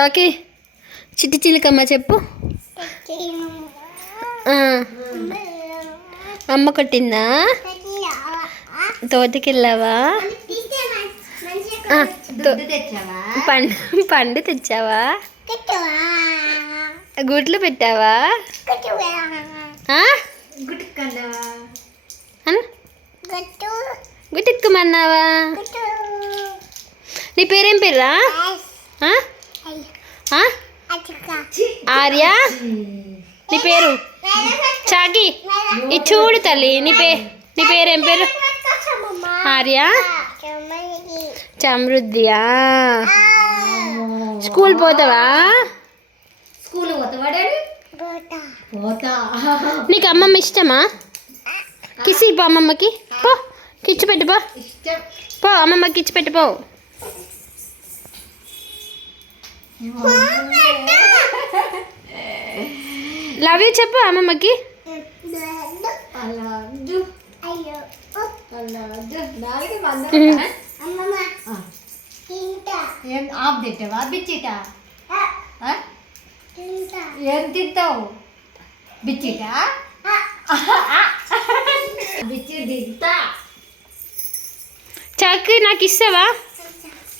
షాకి? చిట్టి చిలుకమ్మ చెప్పు. అమ్మ కొట్టిందా? తోటకెళ్ళావా? పండు పండు తెచ్చావా? గుడ్లు పెట్టావా? గుట్టుక్కమన్నావా గుట్టుక్కుమన్నావా నీ పేరేం పేర్రా? ఆ? ఆర్య? నీ పేరు? చాకి? ఈ చూడు తల్లి నీ పే నీ పేరేం పేరు? ఆర్య? సమృద్ధియా స్కూల్ పోతావా? స్కూల్ నీకు అమ్మమ్మ ఇష్టమా? కిసి పో అమ్మమ్మకి. పో కిచ్చి పో. అమ్మమ్మకి ఇచ్చి పెట్టు లవ్ యూ చెప్పు అమ్మమ్మకి. ఏం ఆఫ్ తింటావా? బిచ్చిటా? ఏం తింటావు? బిచ్చిటా? బిచ్చి తింటా. చాకి నాకు ఇస్తావా?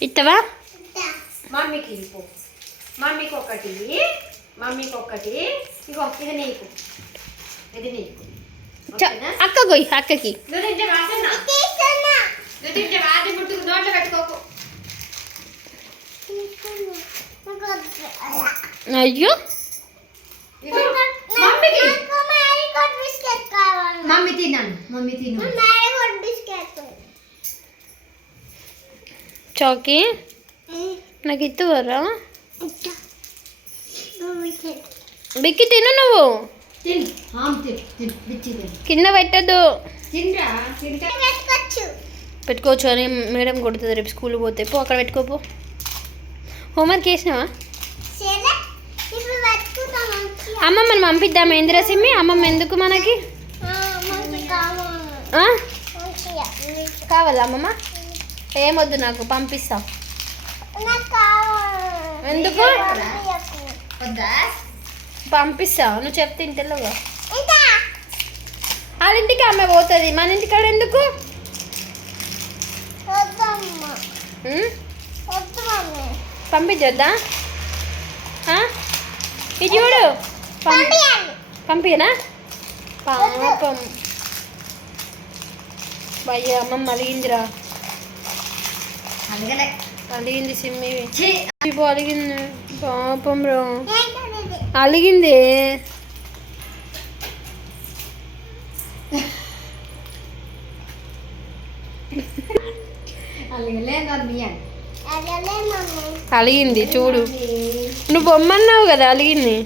ఇస్తావా? మమ్మీకి మమ్మీకి ఒకటి మమ్మీకి ఒకటి ఇగో ఇది నీకు ఇది నీకు చ- ఓకేనా? అక్క కొయ్యి అక్కకి నువ్వు తింటే వాసన నువ్వు తింటే వాటి ముట్టుకు నోట్లో పెట్టుకోకు అయ్యో ఇగో మమ్మీకి మమ్మీ తిన్నాను మమ్మీ తిను చాకి నాకు ఇస్తువరా బిక్కి తిను నువ్వు. కింద పెట్టద్దు పెట్టుకోవచ్చు అని మేడం కొడుతుంది రేపు స్కూల్ పోతే. పో అక్కడ పెట్టుకోపో హోంవర్క్ చేసినావా? అమ్మమ్మని పంపిద్దాం ఏందిరా సిమ్మి అమ్మమ్మ ఎందుకు మనకి? ఆ? కావాలా. అమ్మమ్మ? ఏమొద్దు నాకు పంపిస్తా. ఎందుకు? వద్దా? పంపిస్తా. నువ్వు చెప్తే ఇంటలేవుగా వాళ్ళ ఇంటికి అమ్మ పోతుంది. మన ఇంటికాడ ఎందుకు? పంపించొద్దా? ఇది చూడు. పంపినా పాపం. భయ్య అమ్మమ్మ అలిగిందిరా అడగలే అలిగింది సిమ్మి. ఇప్పుడు అలిగింది. పాపం రా. అలిగింది. అలిగింది చూడు. నువ్వు బొమ్మన్నావు కదా అలిగింది.